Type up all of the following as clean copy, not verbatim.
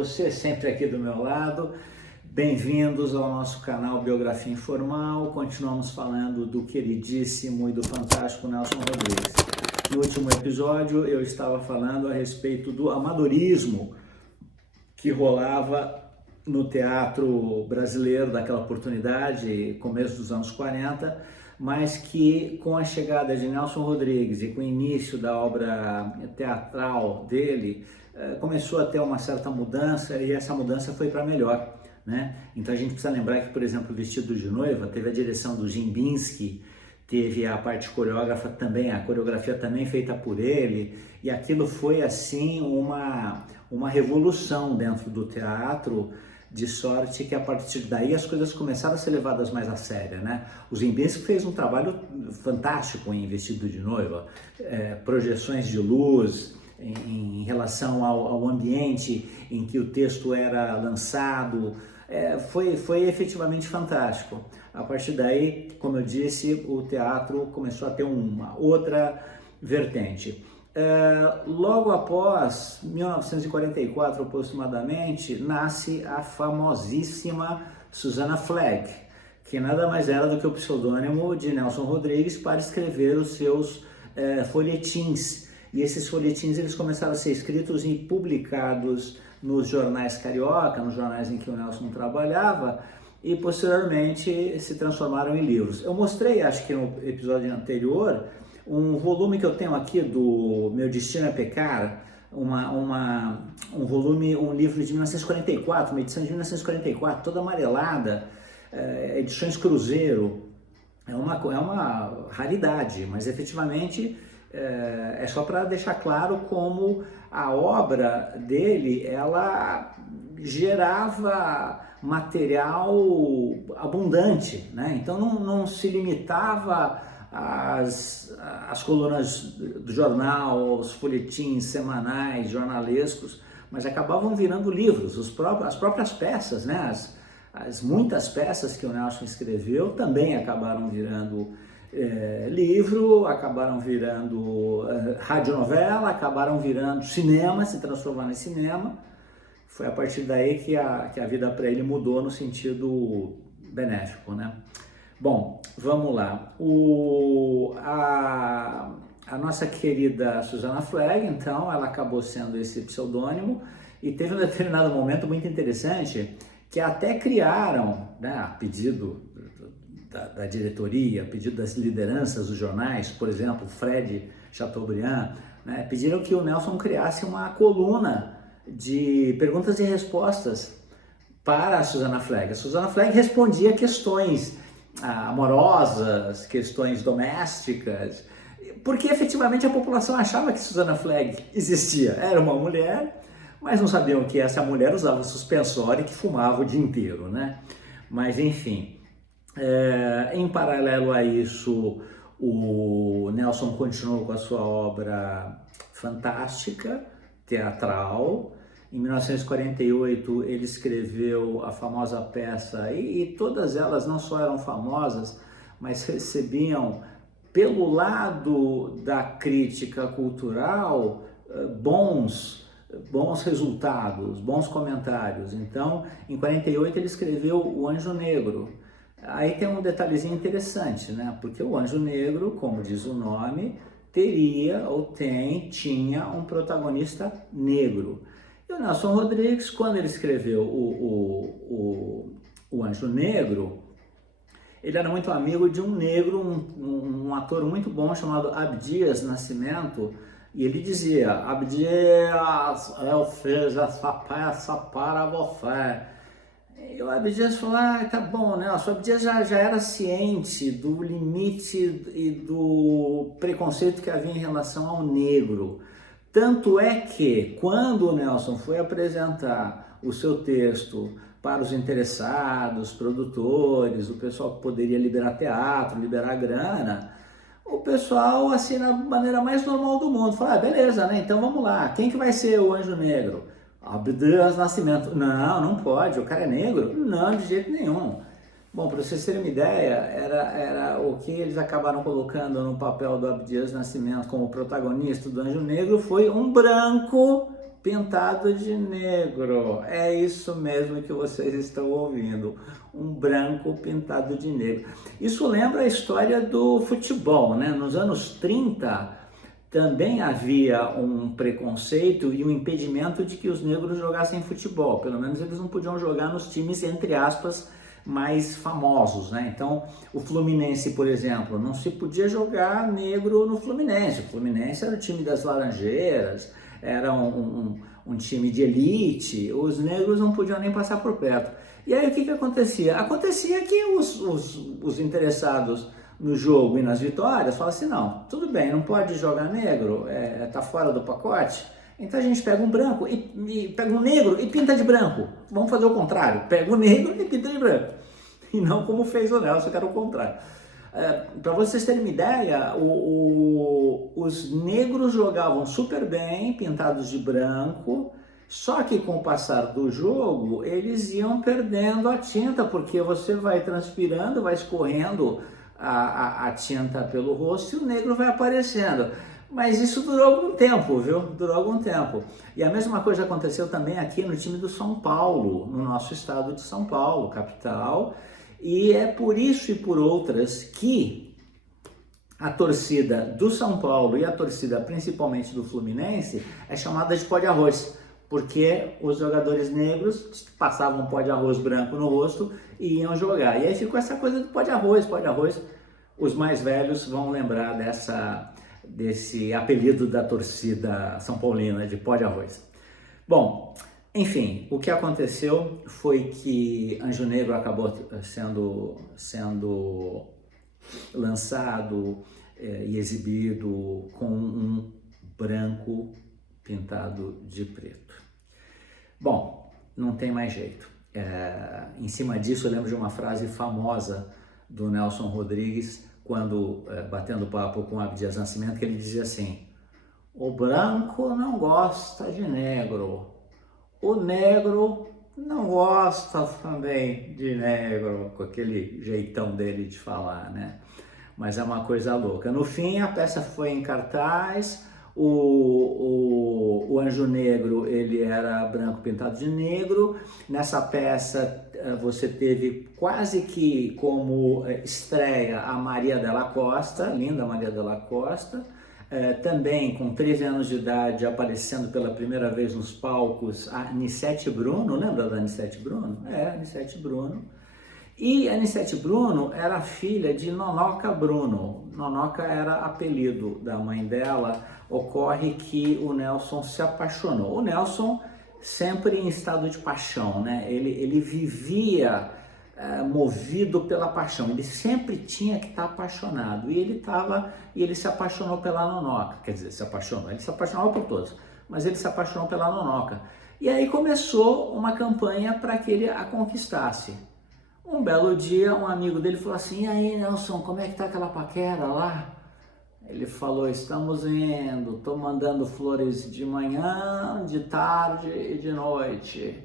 você sempre aqui do meu lado. Bem-vindos ao nosso canal Biografia Informal. Continuamos falando do queridíssimo e do fantástico Nelson Rodrigues. No último episódio eu estava falando a respeito do amadorismo que rolava no teatro brasileiro daquela oportunidade, começo dos anos 40, mas que com a chegada de Nelson Rodrigues e com o início da obra teatral dele, começou a ter uma certa mudança, e essa mudança foi para melhor, né? Então a gente precisa lembrar que, por exemplo, o Vestido de Noiva teve a direção do Ziembinski, teve a parte coreógrafa também, a coreografia também feita por ele, e aquilo foi assim uma revolução dentro do teatro, de sorte que a partir daí as coisas começaram a ser levadas mais a sério, né? O Ziembinski fez um trabalho fantástico em Vestido de Noiva, projeções de luz em relação ao ambiente em que o texto era lançado, foi efetivamente fantástico. A partir daí, como eu disse, o teatro começou a ter uma outra vertente. Logo após 1944 aproximadamente, nasce a famosíssima Susannah Flagg, que nada mais era do que o pseudônimo de Nelson Rodrigues para escrever os seus folhetins. E esses folhetins eles começaram a ser escritos e publicados nos jornais carioca, nos jornais em que o Nelson trabalhava, e posteriormente se transformaram em livros. Eu mostrei, acho que no episódio anterior, um volume que eu tenho aqui do Meu Destino é Pecar, um volume, um livro de 1944, uma edição de 1944, toda amarelada, edições Cruzeiro. É uma raridade, mas efetivamente é só para deixar claro como a obra dele, ela gerava material abundante, né? Então não se limitava as colunas do jornal, os folhetins semanais, jornalescos, mas acabavam virando livros, as próprias peças, né? As muitas peças que o Nelson escreveu também acabaram virando livro, acabaram virando radionovela, acabaram virando cinema, se transformando em cinema. Foi a partir daí que a vida para ele mudou no sentido benéfico, né? Bom, vamos lá. A nossa querida Susannah Flagg, então, ela acabou sendo esse pseudônimo, e teve um determinado momento muito interessante que até criaram, né, a pedido da diretoria, a pedido das lideranças dos jornais, por exemplo, Fred Chateaubriand, né, pediram que o Nelson criasse uma coluna de perguntas e respostas para a Susannah Flagg. A Susannah Flagg respondia questões amorosas, questões domésticas, porque efetivamente a população achava que Susannah Flagg existia. Era uma mulher, mas não sabiam que essa mulher usava suspensório e que fumava o dia inteiro, né? Mas enfim, em paralelo a isso, o Nelson continuou com a sua obra fantástica, teatral. Em 1948 ele escreveu a famosa peça, e todas elas não só eram famosas, mas recebiam, pelo lado da crítica cultural, bons resultados, bons comentários. Então, em 48 ele escreveu O Anjo Negro. Aí tem um detalhezinho interessante, né? Porque o Anjo Negro, como diz o nome, tinha um protagonista negro. E o Nelson Rodrigues, quando ele escreveu o Anjo Negro, ele era muito amigo de um negro, um ator muito bom chamado Abdias Nascimento, e ele dizia: Abdias, eu fiz essa peça para você. E o Abdias falou: tá bom, Nelson. O Abdias já era ciente do limite e do preconceito que havia em relação ao negro. Tanto é que, quando o Nelson foi apresentar o seu texto para os interessados, produtores, o pessoal que poderia liberar teatro, liberar grana, o pessoal, assim, na maneira mais normal do mundo, falou: beleza, né? Então vamos lá. Quem que vai ser o Anjo Negro? Abdias Nascimento. Não pode, o cara é negro? Não, de jeito nenhum. Bom, para vocês terem uma ideia, era o que eles acabaram colocando no papel do Abdias Nascimento como protagonista do Anjo Negro foi um branco pintado de negro. É isso mesmo que vocês estão ouvindo, um branco pintado de negro. Isso lembra a história do futebol, né? Nos anos 30 também havia um preconceito e um impedimento de que os negros jogassem futebol. Pelo menos eles não podiam jogar nos times, entre aspas, mais famosos, né? Então, o Fluminense, por exemplo, não se podia jogar negro no Fluminense. O Fluminense era o time das Laranjeiras, era um time de elite, os negros não podiam nem passar por perto. E aí o que acontecia? Acontecia que os interessados no jogo e nas vitórias falavam assim, não, tudo bem, não pode jogar negro, tá fora do pacote, então a gente pega um branco e pega um negro e pinta de branco. Vamos fazer o contrário, pega o negro e pinta de branco. E não como fez o Nelson, que era o contrário. Para vocês terem uma ideia, os negros jogavam super bem, pintados de branco, só que com o passar do jogo, eles iam perdendo a tinta, porque você vai transpirando, vai escorrendo a tinta pelo rosto e o negro vai aparecendo. Mas isso durou algum tempo, viu? Durou algum tempo. E a mesma coisa aconteceu também aqui no time do São Paulo, no nosso estado de São Paulo, capital. E é por isso e por outras que a torcida do São Paulo e a torcida principalmente do Fluminense é chamada de pó de arroz, porque os jogadores negros passavam pó de arroz branco no rosto e iam jogar. E aí ficou essa coisa do pó de arroz, pó de arroz. Os mais velhos vão lembrar desse apelido da torcida são paulina de pó de arroz. Bom, enfim, o que aconteceu foi que Anjo Negro acabou sendo lançado e exibido com um branco pintado de preto. Bom, não tem mais jeito. Em cima disso eu lembro de uma frase famosa do Nelson Rodrigues, quando batendo papo com Abdias Nascimento, que ele dizia assim: o branco não gosta de negro, o negro não gosta também de negro, com aquele jeitão dele de falar, né? Mas é uma coisa louca. No fim, a peça foi em cartaz, o Anjo Negro, ele era branco pintado de negro. Nessa peça você teve quase que como estreia a Maria Della Costa, linda Maria Della Costa, também com 13 anos de idade, aparecendo pela primeira vez nos palcos, a Anissete Bruno. Lembra da Anissete Bruno? Anissete Bruno. E a Anissete Bruno era filha de Nonoca Bruno. Nonoca era apelido da mãe dela. Ocorre que o Nelson se apaixonou. O Nelson sempre em estado de paixão, né? Ele vivia movido pela paixão. Ele sempre tinha que estar apaixonado. E ele se apaixonou pela Nonoca. Quer dizer, ele se apaixonava por todos, mas ele se apaixonou pela Nonoca. E aí começou uma campanha para que ele a conquistasse. Um belo dia, um amigo dele falou assim: e aí, Nelson, como é que tá aquela paquera lá? Ele falou: estamos indo, tô mandando flores de manhã, de tarde e de noite.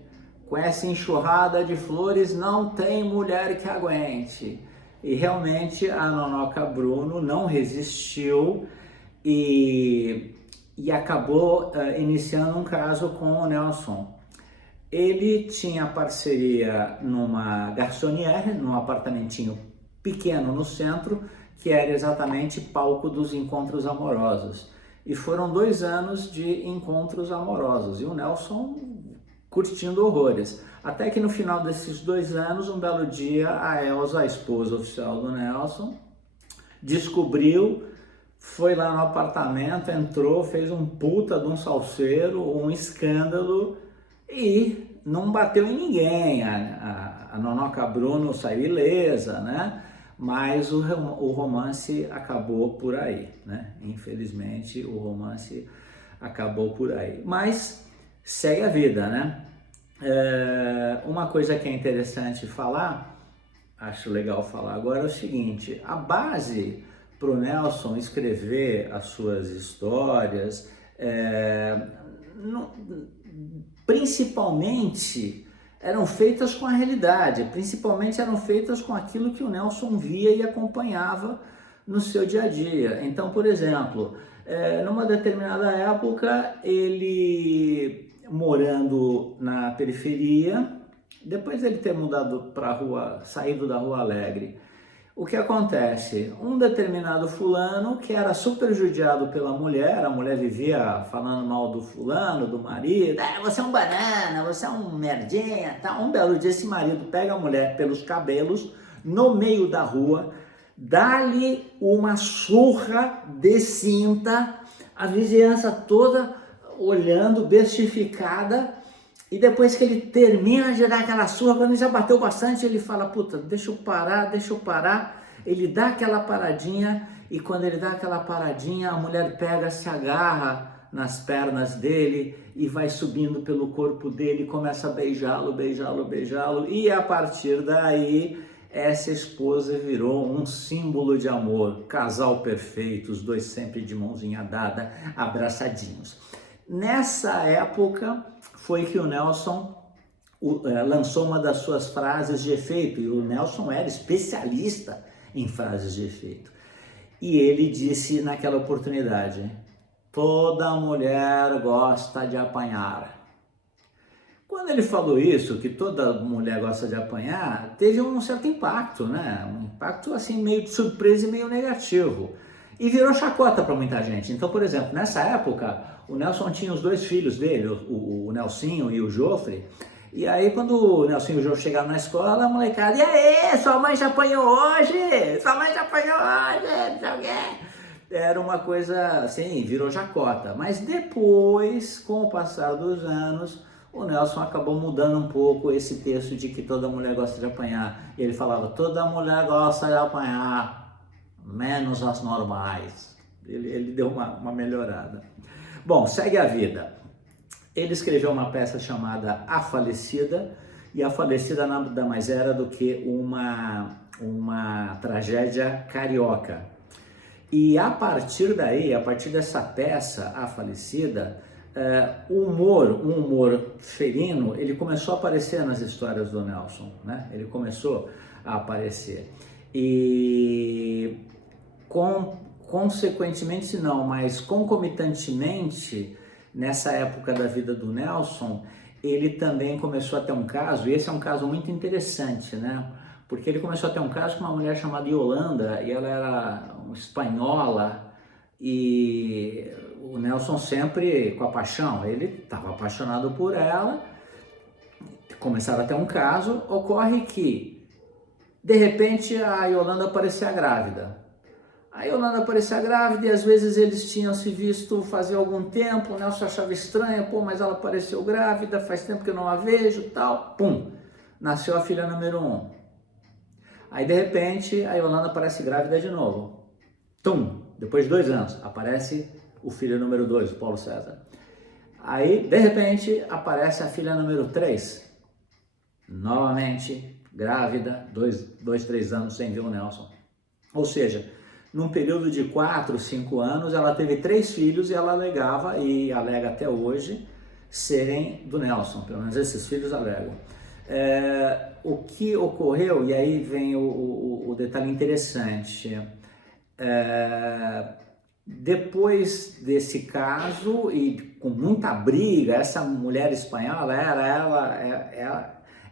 Com essa enxurrada de flores não tem mulher que aguente. E realmente a Nonoca Bruno não resistiu e acabou iniciando um caso com o Nelson. Ele tinha parceria numa garçonnière, num apartamentinho pequeno no centro, que era exatamente palco dos encontros amorosos. E foram 2 anos de encontros amorosos, e o Nelson curtindo horrores. Até que no final desses 2 anos, um belo dia, a Elza, a esposa oficial do Nelson, descobriu, foi lá no apartamento, entrou, fez um puta de um salseiro, um escândalo, e não bateu em ninguém. A Nonoca Bruno saiu ilesa, né? Mas o romance acabou por aí, né? Infelizmente o romance acabou por aí. Mas segue a vida, né? Uma coisa que é interessante falar, acho legal falar agora, é o seguinte: a base para o Nelson escrever as suas histórias, principalmente eram feitas com a realidade, principalmente eram feitas com aquilo que o Nelson via e acompanhava no seu dia a dia. Então, por exemplo, numa determinada época ele morando na periferia, depois dele ter mudado para a rua, saído da Rua Alegre. O que acontece? Um determinado fulano que era super judiado pela mulher, a mulher vivia falando mal do fulano, do marido, você é um banana, você é um merdinha, tá? Um belo dia esse marido pega a mulher pelos cabelos, no meio da rua, dá-lhe uma surra de cinta, a vizinhança toda olhando, bestificada, e depois que ele termina de dar aquela surra, quando ele já bateu bastante, ele fala, puta, deixa eu parar, ele dá aquela paradinha, e quando ele dá aquela paradinha, a mulher pega, se agarra nas pernas dele, e vai subindo pelo corpo dele, começa a beijá-lo, e a partir daí, essa esposa virou um símbolo de amor, casal perfeito, os dois sempre de mãozinha dada, abraçadinhos. Nessa época foi que o Nelson lançou uma das suas frases de efeito, e o Nelson era especialista em frases de efeito. E ele disse naquela oportunidade, toda mulher gosta de apanhar. Quando ele falou isso, que toda mulher gosta de apanhar, teve um certo impacto, né? Um impacto assim meio de surpresa e meio negativo. E virou chacota para muita gente. Então, por exemplo, nessa época, o Nelson tinha os dois filhos dele, o Nelsinho e o Jofre. E aí, quando o Nelsinho e o Jofre chegaram na escola, a molecada, e aí, sua mãe já apanhou hoje? Sua mãe já apanhou hoje? Não sei o quê. Era uma coisa assim, virou chacota. Mas depois, com o passar dos anos, o Nelson acabou mudando um pouco esse texto de que toda mulher gosta de apanhar. E ele falava, toda mulher gosta de apanhar, menos as normais. Ele deu uma melhorada. Bom, segue a vida. Ele escreveu uma peça chamada A Falecida, e A Falecida nada mais era do que uma tragédia carioca. E a partir daí, a partir dessa peça, A Falecida, um humor ferino, ele começou a aparecer nas histórias do Nelson, né? Ele começou a aparecer. E consequentemente não, mas concomitantemente, nessa época da vida do Nelson, ele também começou a ter um caso, e esse é um caso muito interessante, né? Porque ele começou a ter um caso com uma mulher chamada Yolanda, e ela era uma espanhola, e o Nelson sempre com a paixão, ele estava apaixonado por ela, começaram a ter um caso, ocorre que, de repente, a Yolanda aparecia grávida. A Yolanda aparecia grávida e às vezes eles tinham se visto fazia algum tempo, o Nelson achava estranho, pô, mas ela apareceu grávida, faz tempo que eu não a vejo, tal, pum, nasceu a filha número 1. Aí de repente a Yolanda aparece grávida de novo, tum, depois de 2 anos, aparece o filho número 2, o Paulo César. Aí de repente aparece a filha número 3, novamente grávida, 3 anos sem ver o Nelson. Ou seja, num período de 4, 5 anos, ela teve 3 filhos e ela alegava, e alega até hoje, serem do Nelson, pelo menos esses filhos alegam. O que ocorreu, e aí vem o detalhe interessante, depois desse caso, e com muita briga, essa mulher espanhola era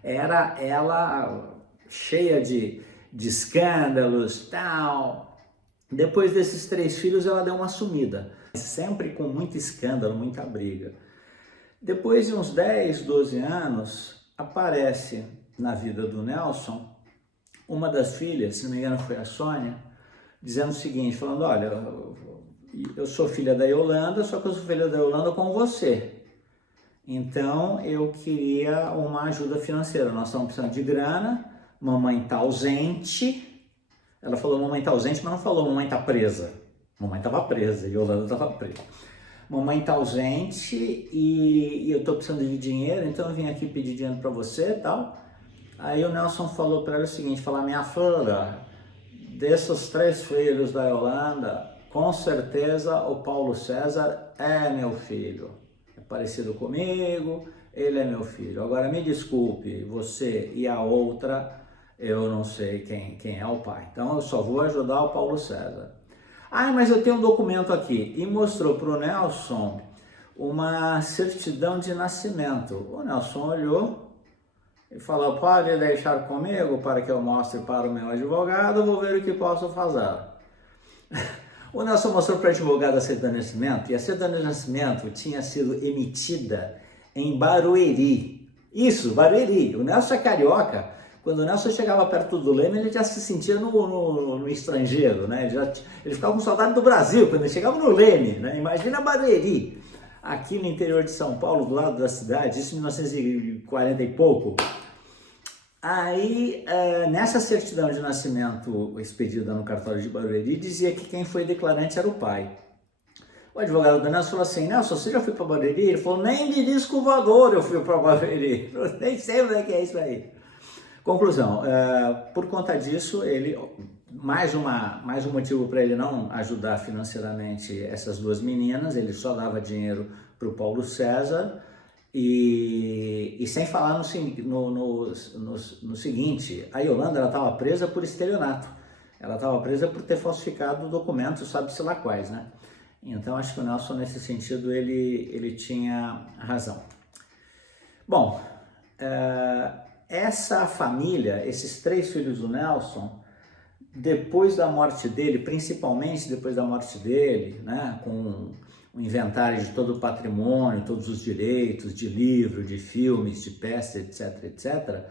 ela cheia de escândalos, tal. Depois desses 3 filhos, ela deu uma sumida, sempre com muito escândalo, muita briga. Depois de uns 10, 12 anos, aparece na vida do Nelson uma das filhas, se não me engano foi a Sônia, dizendo o seguinte, falando, olha, eu sou filha da Yolanda, só que eu sou filha da Yolanda com você. Então, eu queria uma ajuda financeira, nós estamos precisando de grana, mamãe está ausente. Ela falou, mamãe está ausente, mas não falou, mamãe está presa. Mamãe estava presa, e Yolanda estava presa. Mamãe está ausente e eu estou precisando de dinheiro, então eu vim aqui pedir dinheiro para você e tal. Aí o Nelson falou para ela o seguinte, falou, minha filha, desses 3 filhos da Yolanda, com certeza o Paulo César é meu filho. É parecido comigo, ele é meu filho. Agora me desculpe, você e a outra, eu não sei quem é o pai. Então eu só vou ajudar o Paulo César. Ah, mas eu tenho um documento aqui. E mostrou para o Nelson uma certidão de nascimento. O Nelson olhou e falou: pode deixar comigo para que eu mostre para o meu advogado, vou ver o que posso fazer. O Nelson mostrou para o advogado a certidão de nascimento, e a certidão de nascimento tinha sido emitida em Barueri. Isso, Barueri. O Nelson é carioca. Quando o Nelson chegava perto do Leme, ele já se sentia no estrangeiro, né? Ele ficava com saudade do Brasil quando ele chegava no Leme, né? Imagina Barueri, aqui no interior de São Paulo, do lado da cidade, isso em 1940 e pouco. Aí, nessa certidão de nascimento expedida no cartório de Barueri, dizia que quem foi declarante era o pai. O advogado do Nelson falou assim: Nelson, você já foi para Barueri? Ele falou: nem de disco voador eu fui para Barueri. Nem sei o que é isso aí. Conclusão, por conta disso, ele, mais um motivo para ele não ajudar financeiramente essas duas meninas, ele só dava dinheiro para o Paulo César. E sem falar no seguinte, a Yolanda estava presa por estelionato, ela estava presa por ter falsificado documentos, sabe-se lá quais, né? Então acho que o Nelson, nesse sentido, ele tinha razão. Bom, essa família, esses 3 filhos do Nelson, depois da morte dele, principalmente depois da morte dele, né, com o inventário de todo o patrimônio, todos os direitos de livro, de filmes, de peças, etc, etc,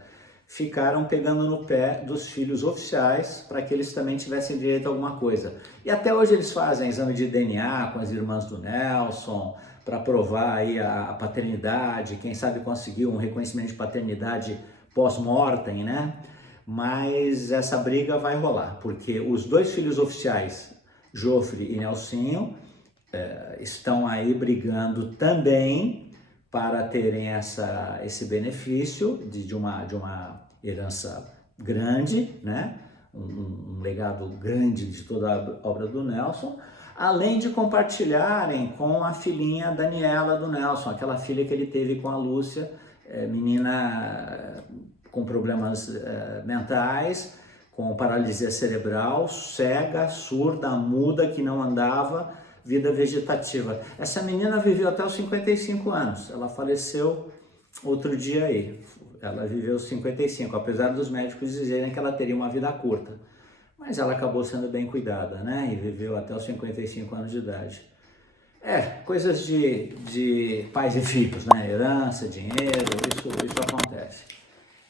ficaram pegando no pé dos filhos oficiais para que eles também tivessem direito a alguma coisa. E até hoje eles fazem exame de DNA com as irmãs do Nelson para provar aí a paternidade, quem sabe conseguir um reconhecimento de paternidade pós-mortem, né? Mas essa briga vai rolar, porque os 2 filhos oficiais, Jofre e Nelsinho, estão aí brigando também para terem esse benefício de uma herança grande, né? Um legado grande de toda a obra do Nelson, além de compartilharem com a filhinha Daniela do Nelson, aquela filha que ele teve com a Lúcia, menina com problemas mentais, com paralisia cerebral, cega, surda, muda, que não andava, vida vegetativa. Essa menina viveu até os 55 anos, ela faleceu outro dia aí, ela viveu os 55, apesar dos médicos dizerem que ela teria uma vida curta, mas ela acabou sendo bem cuidada, né, e viveu até os 55 anos de idade. Coisas de pais e filhos, né, herança, dinheiro, isso acontece.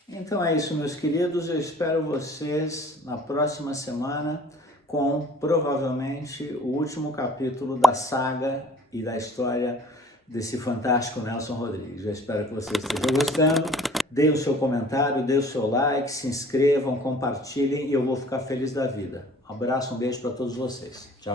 Então é isso, meus queridos, eu espero vocês na próxima semana com, provavelmente, o último capítulo da saga e da história desse fantástico Nelson Rodrigues. Eu espero que vocês estejam gostando. Dê o seu comentário, dê o seu like, se inscrevam, compartilhem e eu vou ficar feliz da vida. Um abraço, um beijo para todos vocês. Tchau.